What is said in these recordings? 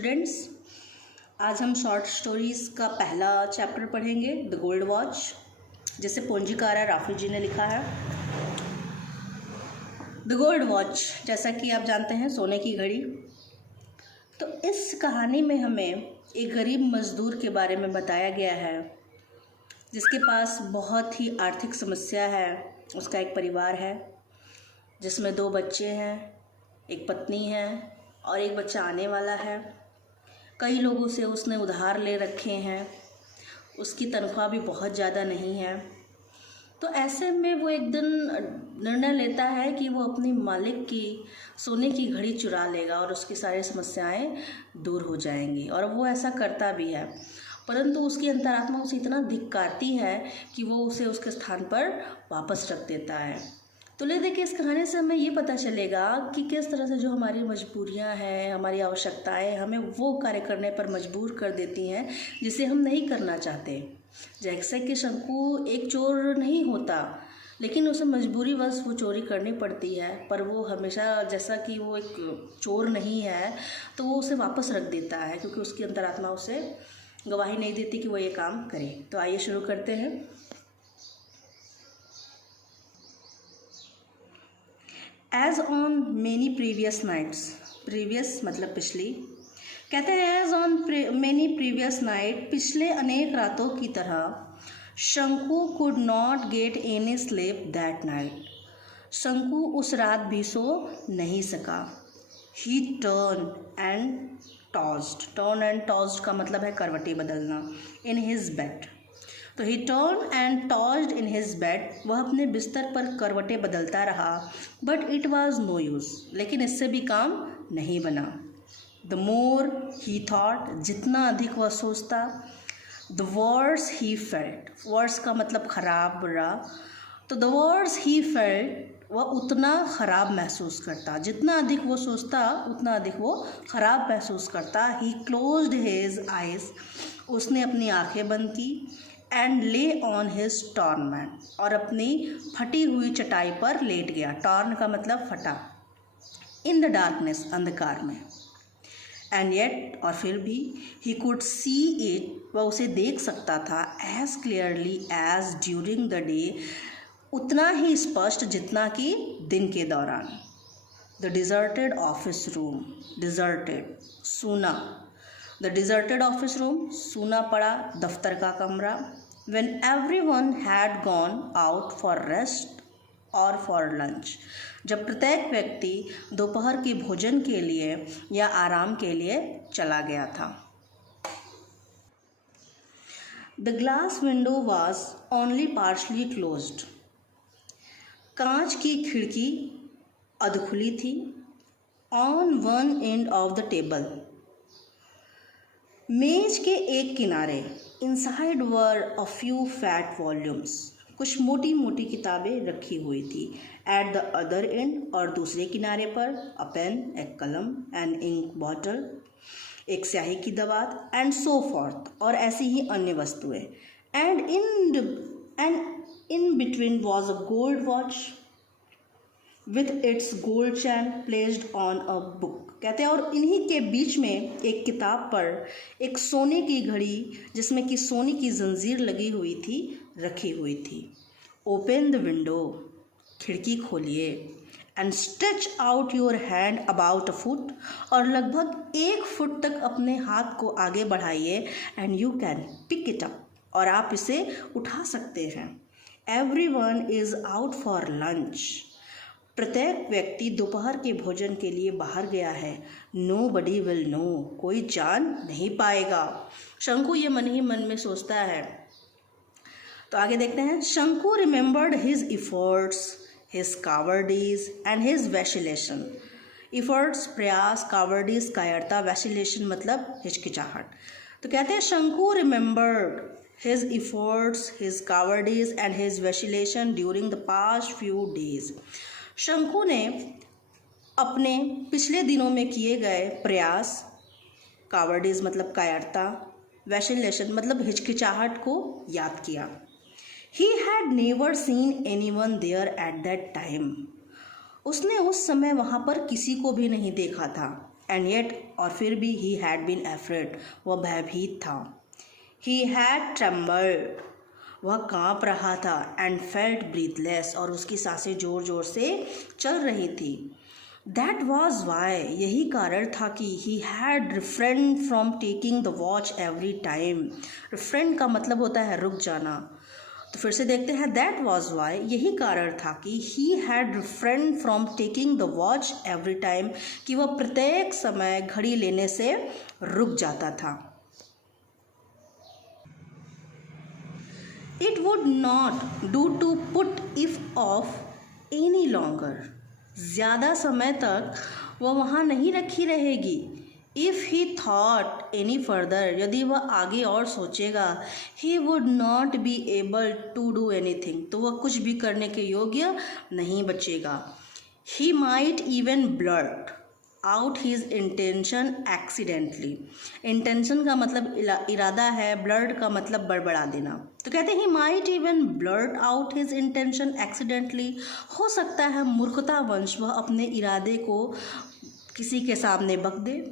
Students, आज हम short stories का पहला चैप्टर पढ़ेंगे, द गोल्ड वॉच, जिसे पोंजीकारा राफी जी ने लिखा है। द गोल्ड वॉच, जैसा कि आप जानते हैं, सोने की घड़ी। तो इस कहानी में हमें एक गरीब मज़दूर के बारे में बताया गया है जिसके पास बहुत ही आर्थिक समस्या है। उसका एक परिवार है जिसमें 2 बच्चे हैं, एक पत्नी है और एक बच्चा आने वाला है। कई लोगों से उसने उधार ले रखे हैं, उसकी तनख्वाह भी बहुत ज़्यादा नहीं है। तो ऐसे में वो एक दिन निर्णय लेता है कि वो अपनी मालिक की सोने की घड़ी चुरा लेगा और उसकी सारी समस्याएं दूर हो जाएंगी, और वो ऐसा करता भी है। परंतु उसकी अंतरात्मा उसे इतना धिक्कारती है कि वो उसे उसके स्थान पर वापस रख देता है। तो ले देखिए, इस कहानी से हमें ये पता चलेगा कि किस तरह से जो हमारी मजबूरियां हैं, हमारी आवश्यकताएं हमें वो कार्य करने पर मजबूर कर देती हैं जिसे हम नहीं करना चाहते। जैसे कि शंकु एक चोर नहीं होता, लेकिन उसे मजबूरीवश वो चोरी करनी पड़ती है, पर वो हमेशा, जैसा कि वो एक चोर नहीं है, तो वो उसे वापस रख देता है क्योंकि उसकी अंतरात्मा उसे गवाही नहीं देती कि वो ये काम करे। तो आइए शुरू करते हैं। As on many previous nights, previous मतलब पिछली, कहते हैं as on many previous night, पिछले अनेक रातों की तरह Shanku could not get any sleep that night. Shanku उस रात भी सो नहीं सका। ही टर्न एंड टॉस्ड का मतलब है करवटें बदलना। इन हिज बेड, तो he turn and tossed in his bed, वह अपने बिस्तर पर करवटें बदलता रहा। But it was no use, लेकिन इससे भी काम नहीं बना। द मोर ही थॉट, जितना अधिक वह सोचता, the worse he felt, worse का मतलब खराब, बुरा, तो द वर्स ही फेल्ट, वह उतना ख़राब महसूस करता। जितना अधिक वो सोचता उतना अधिक वो ख़राब महसूस करता। ही क्लोज्ड हिज आइज, उसने अपनी आंखें बंद की। एंड ले ऑन हिज टॉर्न मैट, और अपनी फटी हुई चटाई पर लेट गया। टॉर्न का मतलब फटा। इन द डार्कनेस, अंधकार में। एंड येट, और फिर भी, ही कुड सी इट, वह उसे देख सकता था, as clearly as during the day, उतना ही स्पष्ट जितना कि दिन के दौरान। The deserted office room, deserted सूना, द डिजर्टेड ऑफिस रूम, सूना पड़ा दफ्तर का कमरा। When everyone had gone out for rest और फॉर लंच, जब प्रत्येक व्यक्ति दोपहर के भोजन के लिए या आराम के लिए चला गया था। The glass window was only partially closed, कांच की खिड़की अधखुली थी। On one end of the table, मेज के एक किनारे, inside were a few fat volumes, कुछ मोटी मोटी किताबें रखी हुई थी। एट द अदर एंड, और दूसरे किनारे पर, अ पेन, एक कलम, एन इंक बॉटल, एक स्याही की दवात, एंड सो फॉर्थ, और ऐसी ही अन्य वस्तुएं। And in between was a gold watch with its gold chain placed on a book, कहते हैं, और इन्हीं के बीच में एक किताब पर एक सोने की घड़ी जिसमें कि सोने की जंजीर लगी हुई थी, रखी हुई थी। ओपन द विंडो, खिड़की खोलिए। And stretch out your hand about a foot, और लगभग 1 फुट तक अपने हाथ को आगे बढ़ाइए। And you can pick it up, और आप इसे उठा सकते हैं। Everyone is out for lunch, प्रत्येक व्यक्ति दोपहर के भोजन के लिए बाहर गया है। नो बडी विल नो, कोई जान नहीं पाएगा। शंकु ये मन ही मन में सोचता है। तो आगे देखते हैं। Shanku remembered his efforts, his cowardice and his vacillation. Efforts प्रयास, कावर्डीज कायरता, वैसिलेशन मतलब हिचकिचाहट। तो कहते हैं Shanku remembered his efforts, his cowardice and his vacillation during the past few days. Shanku ने अपने पिछले दिनों में किए गए प्रयास, कावर्डीज मतलब कायरता, वैसिलेशन मतलब हिचकिचाहट को याद किया। He had never seen anyone there at that time, उसने उस समय वहाँ पर किसी को भी नहीं देखा था। एंड येट, और फिर भी ही हैड बीन एफ्रेड, वह भयभीत था। ही हैड ट्रेम्बल्ड, वह काँप रहा था। एंड फेल्ट ब्रीथलेस, और उसकी सांसें ज़ोर ज़ोर से चल रही थी। दैट वॉज वाई, यही कारण था कि he had refrain from taking the watch every time. Refrain का मतलब होता है रुक जाना। तो फिर से देखते हैं, दैट वॉज वाई, यही कारण था कि he had refrain from taking the watch every time, कि वह प्रत्येक समय घड़ी लेने से रुक जाता था। It would not do to put if off any longer, ज़्यादा समय तक वह वहाँ नहीं रखी रहेगी। If he thought any further, यदि वह आगे और सोचेगा, he would not be able to do anything, तो वह कुछ भी करने के योग्य नहीं बचेगा। He might even blurt out his intention accidentally, intention का मतलब इरादा है, ब्लर्ट का मतलब बड़बड़ा देना। तो कहते हैं ही might even blurt out his intention accidentally, हो सकता है मूर्खतावश वह अपने इरादे को किसी के सामने बक दे।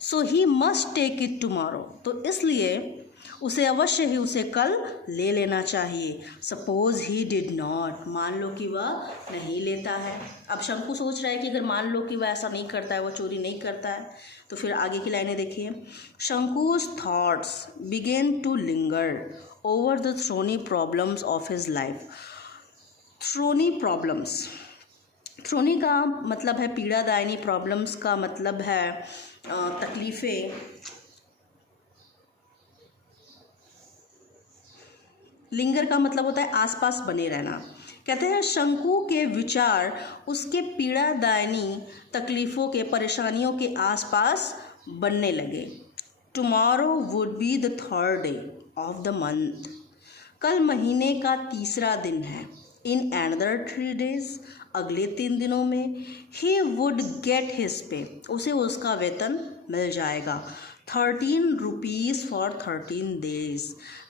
So he must take it tomorrow, तो इसलिए उसे अवश्य ही उसे कल ले लेना चाहिए। सपोज ही डिड नॉट, मान लो कि वह नहीं लेता है। अब शंकु सोच रहा है कि अगर मान लो कि वह ऐसा नहीं करता है, वह चोरी नहीं करता है, तो फिर आगे की लाइनें देखिए। शंकु's thoughts begin to linger over the thorny problems of his life. Thorny problems, thorny का मतलब है पीड़ादायनी, प्रॉब्लम्स का मतलब है तकलीफ़ें। लिंगर का मतलब होता है आसपास बने रहना। कहते हैं शंकु के विचार उसके पीड़ादायनी तकलीफ़ों के, परेशानियों के आसपास बनने लगे। Tomorrow would be the third day of the month, कल महीने का तीसरा दिन है। इन एनदर 3 days, अगले 3 दिनों में। He would get his pay, उसे उसका वेतन मिल जाएगा। 13 रुपीज़ फॉर 13 days,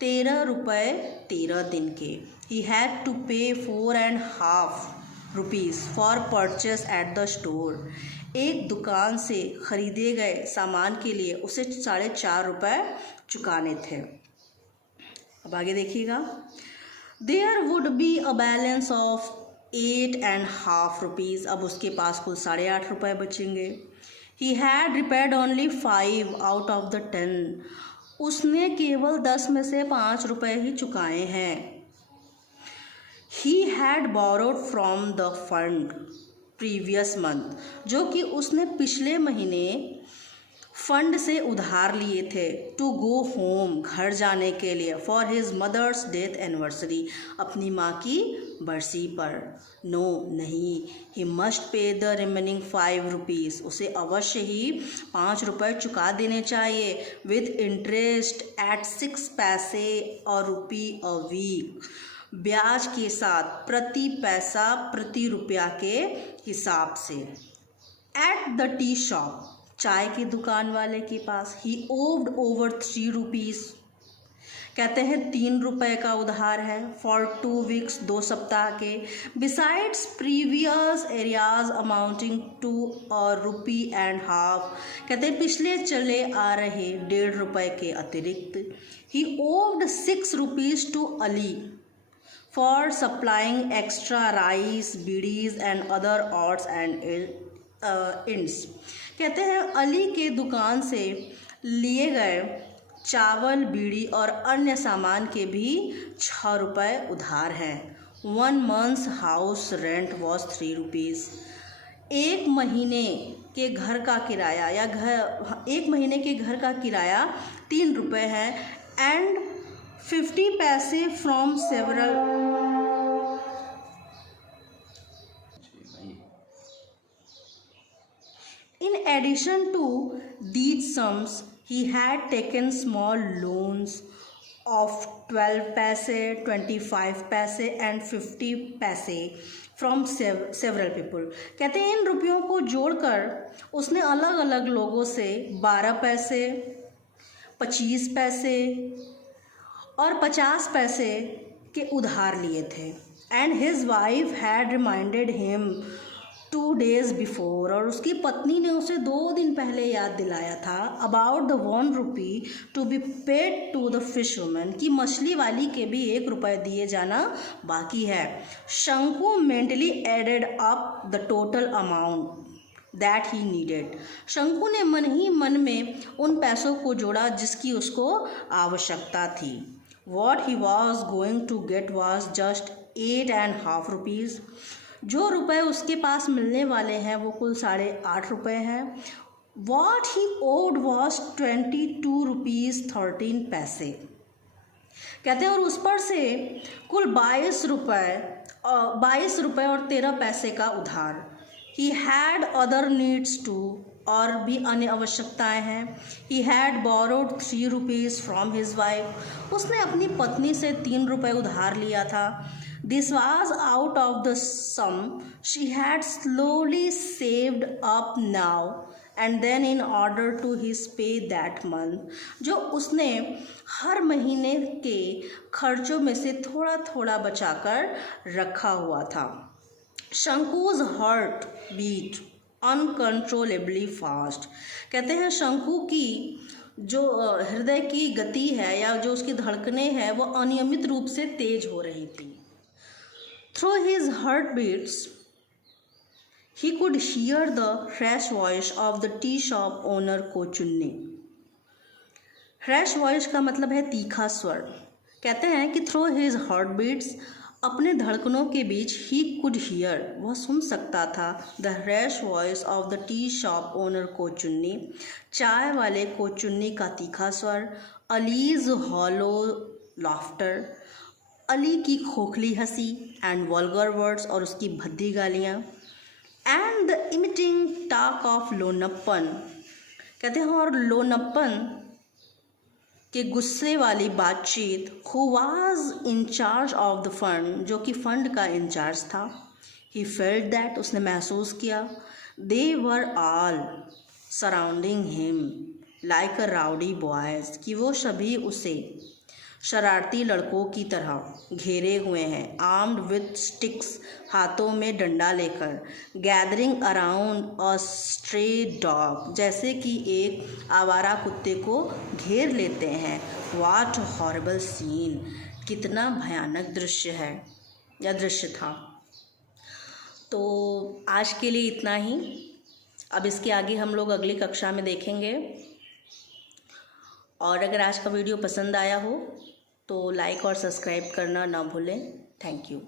13 रुपये 13 दिन के। ही हैड टू पे 4.5 rupees for purchase at the store, एक दुकान से खरीदे गए सामान के लिए उसे 4.5 रुपये चुकाने थे। अब आगे देखिएगा। There would be a balance of 8.5 rupees, अब उसके पास कुल 8.5 रुपये बचेंगे। He had repaired only 5 out of the 10, उसने केवल 10 में से 5 रुपये ही चुकाए हैं। He had borrowed from the fund previous month, जो कि उसने पिछले महीने फंड से उधार लिए थे। टू गो होम, घर जाने के लिए। For his mother's death anniversary, अपनी माँ की बरसी पर। नो, नहीं। He must pay the remaining 5 rupees, उसे अवश्य ही 5 रुपये चुका देने चाहिए। विथ इंटरेस्ट एट 6 पैसे और रुपी अ वीक, ब्याज के साथ प्रति पैसा प्रति रुपया के हिसाब से। एट द टी शॉप, चाय की दुकान वाले के पास। ही ओव्ड ओवर 3 रुपीज़, कहते हैं 3 रुपये का उधार है। फॉर 2 weeks, 2 सप्ताह के। Besides previous arrears amounting to ₹1.5 रुपये, कहते हैं पिछले चले आ रहे 1.5 रुपये के अतिरिक्त। He owed 6 rupees to Ali for supplying extra rice, bidis and other odds and ends, कहते हैं अली के दुकान से लिए गए चावल, बीड़ी और अन्य सामान के भी 6 रुपये उधार हैं। 1 month's house rent was 3 rupees, एक महीने के घर का किराया या एक महीने के घर का किराया 3 रुपये है। एंड 50 पैसे from several. In addition to these sums, he had taken small loans of 12 पैसे, 25 पैसे and 50 पैसे from several people. कहते हैं इन रुपयों को जोड़कर उसने अलग अलग लोगों से 12 पैसे, 25 पैसे और 50 पैसे के उधार लिए थे। And his wife had reminded him 2 days before, और उसकी पत्नी ने उसे 2 दिन पहले याद दिलाया था about the 1 rupee to be paid to the fish woman, कि मछली वाली के भी 1 रुपये दिए जाना बाकी है। Shanku mentally added up the total amount that he needed. Shanku ने मन ही मन में उन पैसों को जोड़ा जिसकी उसको आवश्यकता थी। What he was going to get was just 8.5 rupees। जो रुपए उसके पास मिलने वाले हैं वो कुल 8.5 रुपये हैं। What he owed was 22 rupees 13 पैसे। कहते हैं और उस पर से कुल 22 रुपये और 13 पैसे का उधार। He had other needs too, और भी अन्य आवश्यकताएं हैं। He had borrowed 3 rupees from his wife. उसने अपनी पत्नी से 3 रुपये उधार लिया था। This was out of the sum she had slowly saved up now and then in order to his pay that month, जो उसने हर महीने के खर्चों में से थोड़ा थोड़ा बचाकर रखा हुआ था। शंकुज हार्ट बीट अनकंट्रोलेबली फास्ट। कहते हैं शंकु की जो हृदय की गति है या जो उसकी धड़कनें हैं वो अनियमित रूप से तेज हो रही थी। Through his heartbeats he could hear the fresh voice of the tea shop owner Kochunni. Fresh voice का मतलब है तीखा स्वर। कहते हैं कि थ्रू हिज हार्ट बीट्स, अपने धड़कनों के बीच, ही कुड हियर, वह सुन सकता था, the fresh voice of the tea shop owner Kochunni, चाय वाले कोचुन्नी का तीखा स्वर, अलीज हॉलो लाफ्टर, अली की खोखली हंसी, एंड वल्गर वर्ड्स, और उसकी भद्दी गालियाँ, and the emitting talk of Loneppan. कहते हैं और लोनप्पन के गुस्से वाली बातचीत, who was in charge of the fund, जो कि फंड का इंचार्ज था। ही फेल्ट दैट, उसने महसूस किया, they were all surrounding him like a rowdy boys, कि वो सभी उसे शरारती लड़कों की तरह घेरे हुए हैं। आर्म्ड विथ स्टिक्स, हाथों में डंडा लेकर, गैदरिंग अराउंड अ स्ट्रे डॉग, जैसे कि एक आवारा कुत्ते को घेर लेते हैं। व्हाट हॉरिबल सीन, कितना भयानक दृश्य है या दृश्य था। तो आज के लिए इतना ही। अब इसके आगे हम लोग अगली कक्षा में देखेंगे। और अगर आज का वीडियो पसंद आया हो तो लाइक और सब्सक्राइब करना ना भूलें। Thank you.